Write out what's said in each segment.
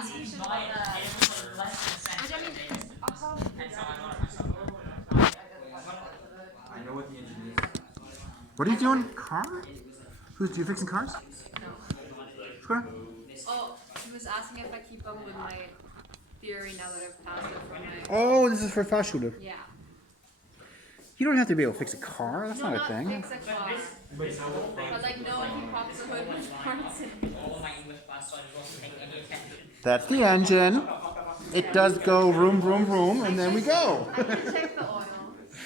asking shit about that. Which I mean, I'll probably do that. I know what the engine is. What are you doing? Car? Who's you fixing cars? No. Square? Oh, he was asking if I keep up with my theory now that I've passed it for my. Oh, this is for fast shooter. Yeah. You don't have to be able to fix a car. That's No, not a thing. fix a car. But like, no, if he pops the hood with parts in. That's the engine. It does go vroom, vroom, vroom, and then we go. I could check the oil.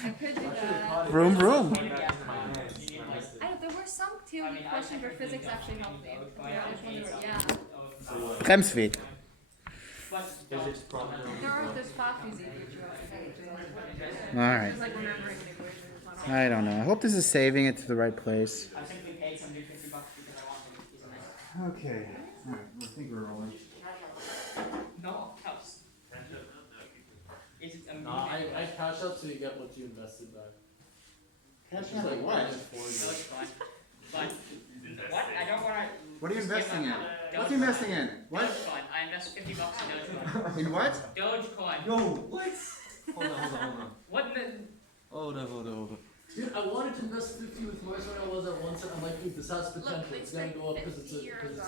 I could do that. Vroom, vroom. There were some theory questions where physics actually helped me. Yeah. Bremsweg. There's factories in each All right. There's like remembering an equation. I don't know. I hope this is saving it to the right place. I think we paid somebody $50 because I wanted a piece of nice. Okay. All right. I think we're rolling. No, house. Is it a No, I cash out so you get what you invested back. Cash It's out like what? No, it's fine. But what? I don't want to. What are you investing in? What's he investing in? What? Dogecoin. I invest $50 in Dogecoin. In what? Dogecoin. No, what? Hold on. What the? Hold on. Dude, I wanted to invest 50 with Morris when I was at once, and I'm like, dude, this has potential. Look, It's gonna go up because it's a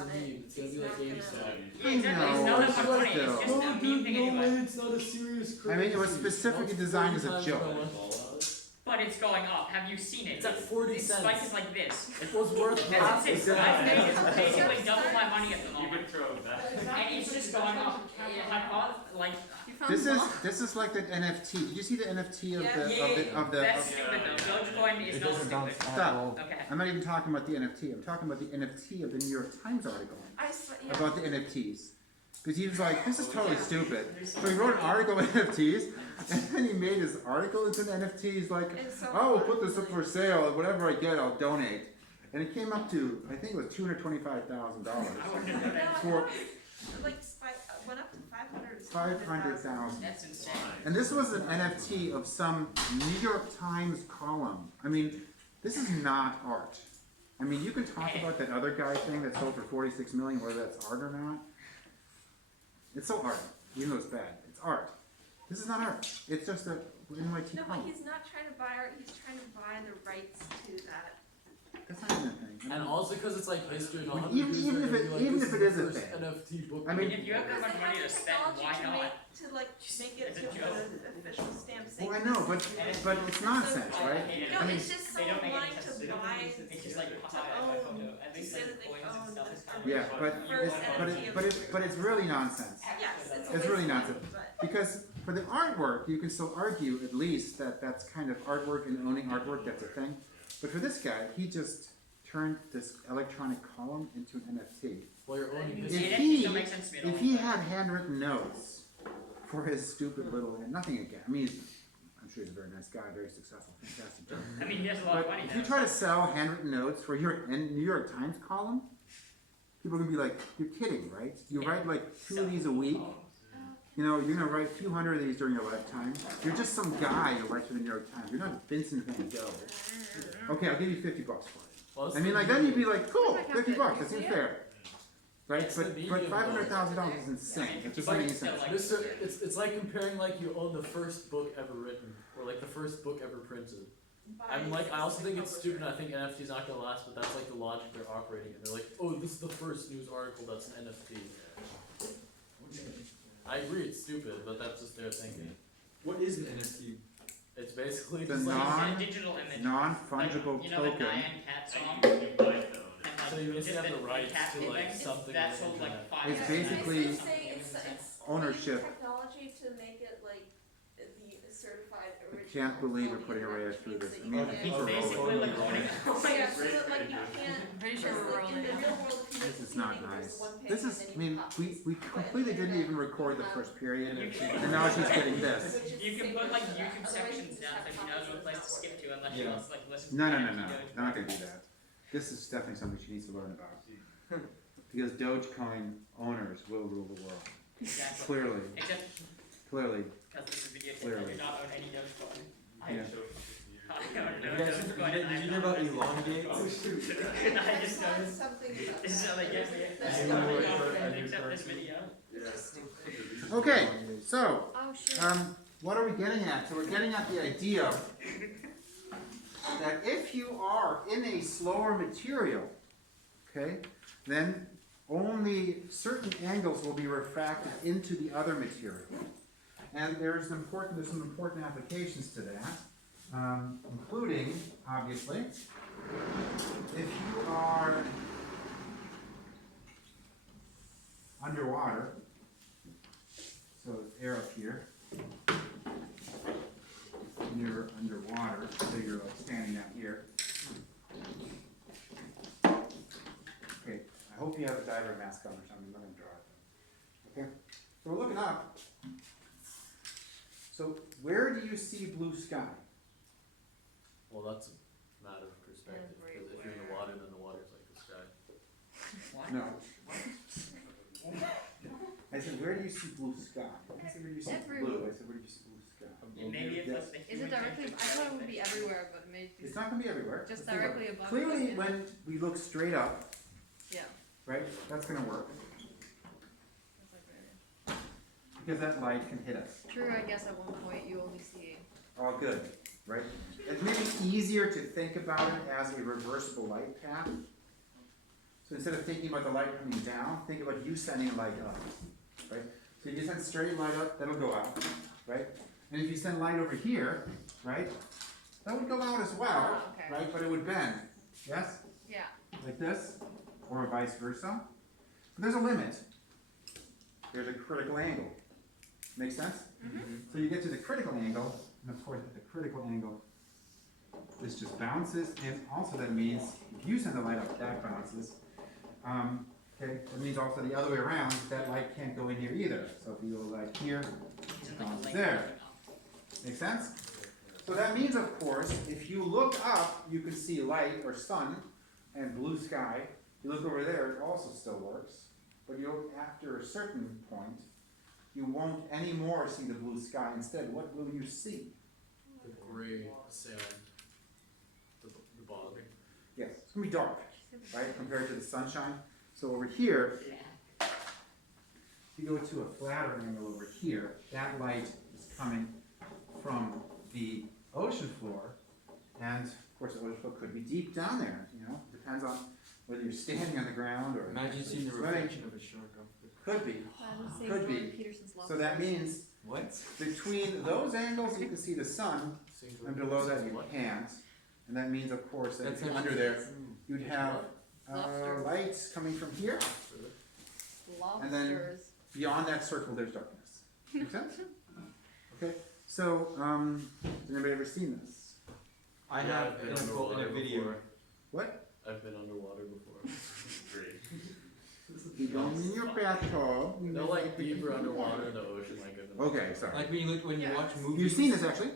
meme. It's gonna be like GameStop. Yeah, exactly. It's not that much money. It's just a meme thing anyway. It's not a serious crazy. I mean, it was specifically designed as a joke. But it's going up. Have you seen it? It's at 40 The cents. spike is like this. It was worth half. That's it. I've made it basically double my money at the moment. And it's just going up. I bought like. This is like the NFT. Did you see the NFT of the That's stupid though. Dogecoin is not stupid. Stop. Okay. I'm not even talking about the NFT. I'm talking about the NFT of the New York Times article about the NFTs. Because he was like, this is totally stupid. So he wrote an article on NFTs, and then he made his article into an NFT. He's like, oh, we'll put this up for sale. Whatever I get, I'll donate. And it came up to, I think it was $225,000 for went up to 500. 500,000. That's insane. And this was an NFT of some New York Times column. I mean, this is not art. I mean, you can talk about that other guy thing that sold for 46 million, whether that's art or not. It's still art, even though it's bad. It's art. This is not art. It's just a NYT No, but column. he's not trying to buy art. He's trying to buy the rights to that. That's not even a thing. And also because it's like history. Even if it is a thing. NFT book. I mean, If you have that much money to spend, why not? To like make it It's a to joke. an official stamp. well, I know, but it's nonsense, right? No, I mean, it's just They don't someone make any wanting sense. to buy. It's just like to own. at To least say like that they coins and own stuff this is kind of. yeah, but it's really nonsense. Yes, It's really nonsense. But Because for the artwork, you can still argue at least that that's kind of artwork and owning artwork, that's a thing. But for this guy, he just turned this electronic column into an NFT. Well, you're owning If history. If he had handwritten notes for his stupid little, nothing again, I mean, I'm sure he's a very nice guy, very successful, fantastic job. I mean, he has a lot of But money if you now. try to sell handwritten notes for your New York Times column, people are gonna be like, you're kidding, right? You write like 2 of these a week. You know, you're gonna write a few hundred of these during your lifetime. You're just some guy who writes for the New York Times. You're not Vincent Van Gogh. Okay, I'll give you $50 for it. Well, I mean, like then you'd be like, cool, $50. That seems fair, right? It's the But medium, $500,000 is insane. It doesn't make any sense. It's like comparing like you own the first book ever written or like the first book ever printed. I'm like, I also think it's stupid. And I think NFT is not gonna last, but that's like the logic they're operating in. They're like, oh, this is the first news article that's an NFT. I agree, it's stupid, but that's just their thinking. What is an NFT? It's basically The just like It's a digital image. non-fungible You know the token. Nyan Cat song? And, like, so you basically just have the rights cat to thing, like something. that on the sold like internet. 5 It's basically it's ownership. technology to make it like the certified original. I can't believe we're putting Araya through this. I mean, I think It's we're basically rolling. like owning. Yeah, so that like you can't. I'm pretty sure Because, we're like, in rolling. the real world, if you This make is a not painting, there's nice. one This painting is, and I then mean, you copy we completely didn't even record the first period, and now she's getting this. You can put like YouTube sections down so she knows what place to skip to unless she Yeah. wants to like listen No, to no, no, NFT no. Dogecoin. They're not gonna do that. This is definitely something she needs to learn about. Because Dogecoin owners will rule the world. Exactly. Clearly, Except clearly. because this is a video Clearly. I do not own any Dogecoin. I Yeah. own no You guys, Dogecoin did and I'm you hear about not elongate? I just noticed. something. This is how they get me. That's This is not how they really get for me. a new Except this person. video. Okay, so, Oh shit. what are we getting at? So we're getting at the idea that if you are in a slower material, okay, then only certain angles will be refracted into the other material. And there's some important applications to that, including, obviously, if you are underwater, so air up here, and you're underwater, so you're like standing down here. Okay, I hope you have a diver mask on or something, I'm not gonna draw it. Okay, so we're looking up. So where do you see blue sky? Well, that's a matter of perspective, because if you're in the water, then the water's like the sky. What? No. I said, where do you see blue sky? I said, where do you see blue? I said, where do you see blue sky? Maybe it's Yes. like the Is it human directly? I picture. thought it would be everywhere, but maybe It's not gonna be everywhere. just Let's think about directly it. above. Clearly, it. when we look straight up, Yeah. right, that's gonna work, That's like right. because that light can hit us. True. I guess at one point you only see. All good, right? It's maybe easier to think about it as a reversible light path. So instead of thinking about the light coming down, think about you sending light up, right? So if you send straight light up, that'll go out, right? And if you send light over here, right, that would go out as well, Oh, okay. right? But it would bend, yes? Yeah. Like this, or vice versa. But there's a limit. There's a critical angle. Make sense? So you get to the critical angle, and of course at the critical angle, this just bounces, and also that means if you send the light up, that bounces. Okay, that means also the other way around, that light can't go in here either. So if you go like here, it bounces there. Make sense? So that means, of course, if you look up, you can see light or sun and blue sky. You look over there, it also still works. But you, after a certain point, you won't anymore see the blue sky. Instead, what will you see? The gray sand, the bottom. Yes, it's going to be dark, right, compared to the sunshine. So over here, if you go to a flatter angle over here, that light is coming from the ocean floor. And, of course, the ocean floor could be deep down there, you know. Depends on whether you're standing on the ground or Imagine seeing the swimming. reflection of a shark up there. Could be. Could be. Peterson's So that means What? between those angles, you can see the sun, and below that you can't. And that means, of course, that if you're under there, you'd have Lobsters. lights coming from here. And then- Lobsters. Beyond that circle, there's darkness. Make sense? Okay. So, has anybody ever seen this? I Yeah, have I've been in a underwater video. before. What? I've been underwater before. You go in your bathtub. you No, make like it- deeper underwater in the ocean, like in the Okay, sorry. Like when you Yeah. watch movies. You've seen this actually?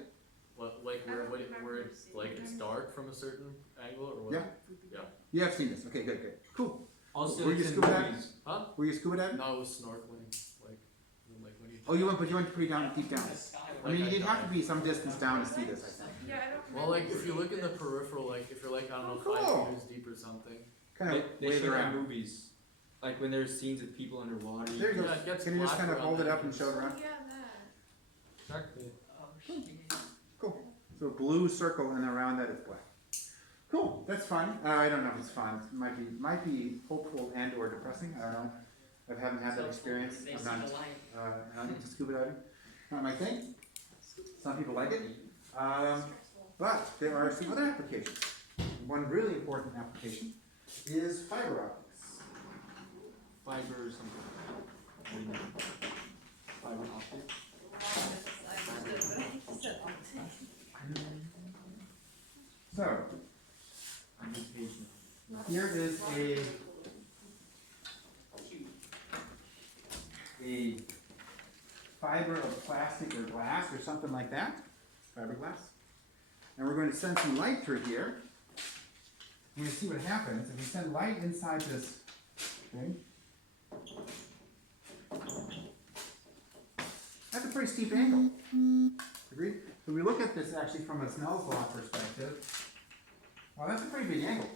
What, like I where, don't where, remember where it's seeing like it. it's dark from a certain angle or what? Yeah. You have seen this. Okay, good, good. Cool. Also, Were you it's in scuba diving? movies. Huh? Were you scuba diving? No, it was snorkeling. Like when you. Oh, you went, but you went pretty down, deep down. The sky I mean, Like you'd I have to died. be some distance down to see this, I think. Yeah, I don't Well, like if you look in the peripheral, like if you're like I don't know Oh, cool. 5 meters deep or something. Kind They, of they wave show that in around. movies. Like when there's scenes of people underwater. There you go. Yeah, it gets Can you just black kind of around hold it the up and show it around? Yeah, that. Exactly. Oh shit. Cool. So blue circle and around that is black. Cool. That's fun. I don't know if it's fun. It might be hopeful and or depressing. I don't know. I haven't had that experience. They I'm see not the light. not into scuba diving. Not my thing. Some people like it. But there are some other applications. One really important application is fiber optics. Fiber or something. Fiber optic. I understood, but I said So I'm just patient. here is a fiber of plastic or glass or something like that, fiberglass. And we're going to send some light through here. We're going to see what happens if we send light inside this thing. That's a pretty steep angle. Agreed? So we look at this actually from a Snell's law perspective. Well, that's a pretty big angle.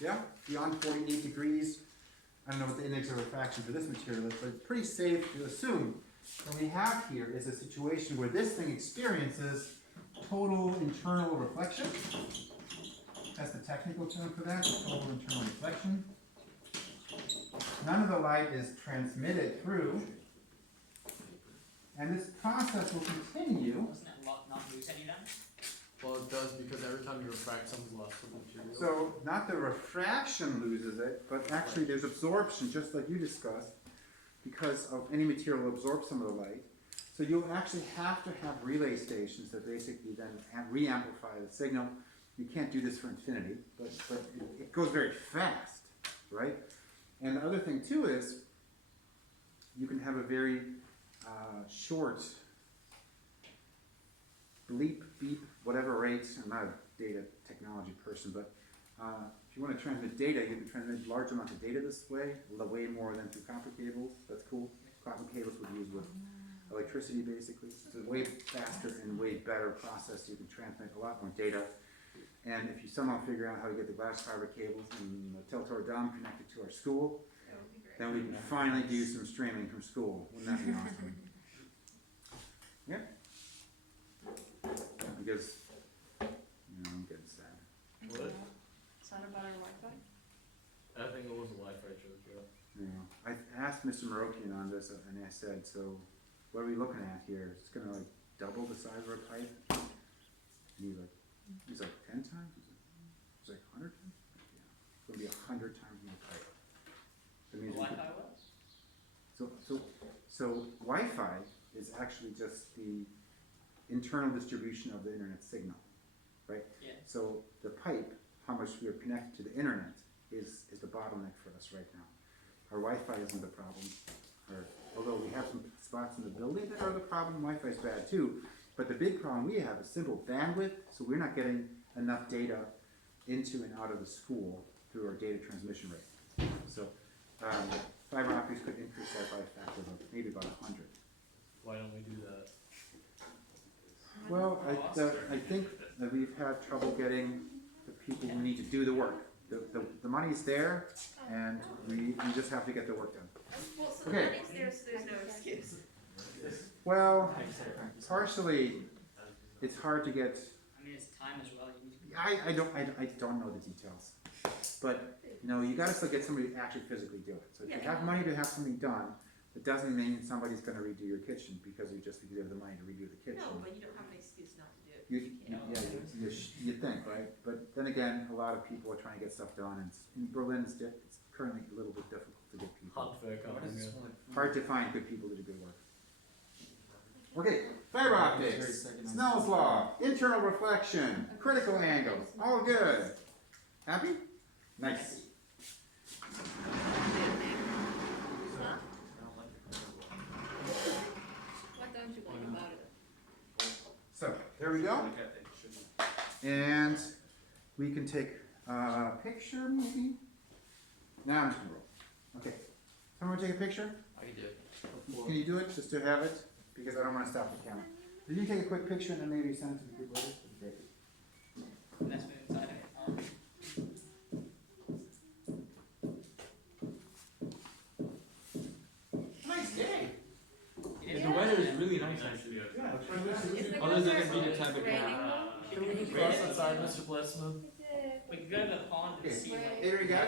Yeah, beyond 48 degrees. I don't know what the index of refraction for this material is, but it's pretty safe to assume what we have here is a situation where this thing experiences total internal reflection. That's the technical term for that, total internal reflection. None of the light is transmitted through, and this process will continue. Doesn't it not lose any then? Well, it does because every time you refract, something's lost from the material. So, not the refraction loses it, but actually there's absorption, just like you discussed, because of any material will absorb some of the light. So you'll actually have to have relay stations that basically then re-amplify the signal. You can't do this for infinity, but it goes very fast, right? And the other thing too is, you can have a very short bleep, beep, whatever rates. I'm not a data technology person, but if you want to transmit data, you can transmit large amounts of data this way, way more than through copper cables. That's cool. Copper cables would use with electricity basically. It's a way faster and way better process. You can transmit a lot more data. And if you somehow figure out how to get the glass fiber cables and the Teltor Dom connected to our school, then we can finally do some streaming from school. Wouldn't that be awesome? Yeah. Because, I'm getting sad. What? Sad about our Wi-Fi? I think it was a Wi-Fi joke, yeah. I asked Mr. Marokian on this, and I said, so what are we looking at here? It's gonna like double the size of our pipe? And he's like 10 times? He's like 100 times? Yeah. It's gonna be 100 times more pipe. That means we Wi-Fi could- was? So Wi-Fi is actually just the internal distribution of the internet signal, right? Yeah. So the pipe, how much we are connected to the internet, is the bottleneck for us right now. Our Wi-Fi isn't the problem, although we have some spots in the building that are the problem. Wi-Fi is bad too, but the big problem we have is simple bandwidth. So we're not getting enough data into and out of the school through our data transmission rate. So fiber optics could increase that by a factor of maybe about 100. Why don't we do that? Well, I think that we've had trouble getting the people who need to do the work. The money's there, and we just have to get the work done. Well, so Okay. the money's there, so there's no excuse. Well, partially, it's hard to get. I mean, it's time as well. You need to I don't know the details, but you got to still get somebody to actually physically do it. So if you have money to have something done, it doesn't mean somebody's going to redo your kitchen because you have the money to redo the kitchen. No, but you don't have an excuse not to do it. You think, right? But then again, a lot of people are trying to get stuff done, and in Berlin, it's currently a little bit difficult to get people. Handwerk, Hard to find good people to do good work. Okay, fiber optics, Snell's law, internal reflection, critical angle, all good. Happy? Nice. What don't you like about it? So, there we go. And we can take a picture, maybe? Now I'm just gonna roll. Okay. Someone take a picture? I can do it. Can you do it, just to have it? Because I don't want to stop the camera. Did you take a quick picture and then maybe send it to the group later? That'd be great. Let's move inside it. Nice day. The weather is really nice actually. Is the Other than weather it being a type of raining cat. though? Can we cross outside, Mr. Blessman? We could go to the pond and Okay. see what. Here we go.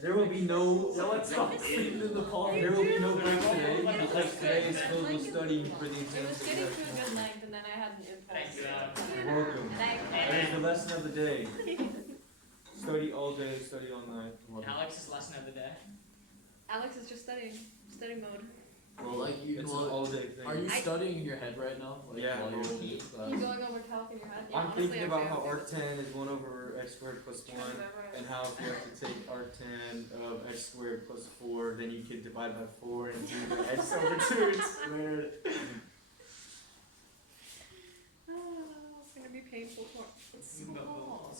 There will be no. Yeah, let's stop sleeping in the pond. There will be no break today because today is filled with studying for the It exams. was getting to a good length and then I had an Thank you. impulse. You're welcome. And I That is the lesson of the day. Study all day, study all night. Alex's lesson of the day. Alex is just studying mode. Well, like It's an all day thing. Are you studying in your head right now? Like, Yeah. while you're in You class? going over calc in your head? Yeah, I'm honestly, thinking about how okay. arc10 is 1 over x squared plus 1, and how if you have to take arc10 of x squared plus 4, then you can divide by 4 and do the x over 2 squared. Oh, it's gonna be painful for. It's so long.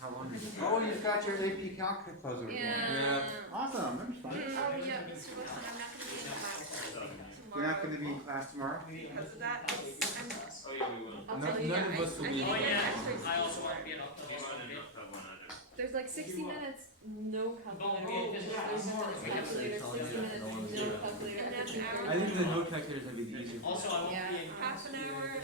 How long is it? Oh, you've got your AP calc close over Yeah. Awesome, that's fun. Oh, yeah, Mr. Wilson, I'm not gonna be in class You're not tomorrow. going to be in class tomorrow? Because of that, I'll No- tell you, none of us will I be. need to Oh get yeah, exercise. I also want to be an optimist. There's like 60 minutes no calculator. Because There's more calculator, 60 minutes, no calculator. And then fifteen hour. I think the note calculator is gonna be the easier. Also, I won't Yeah. be in Half an hour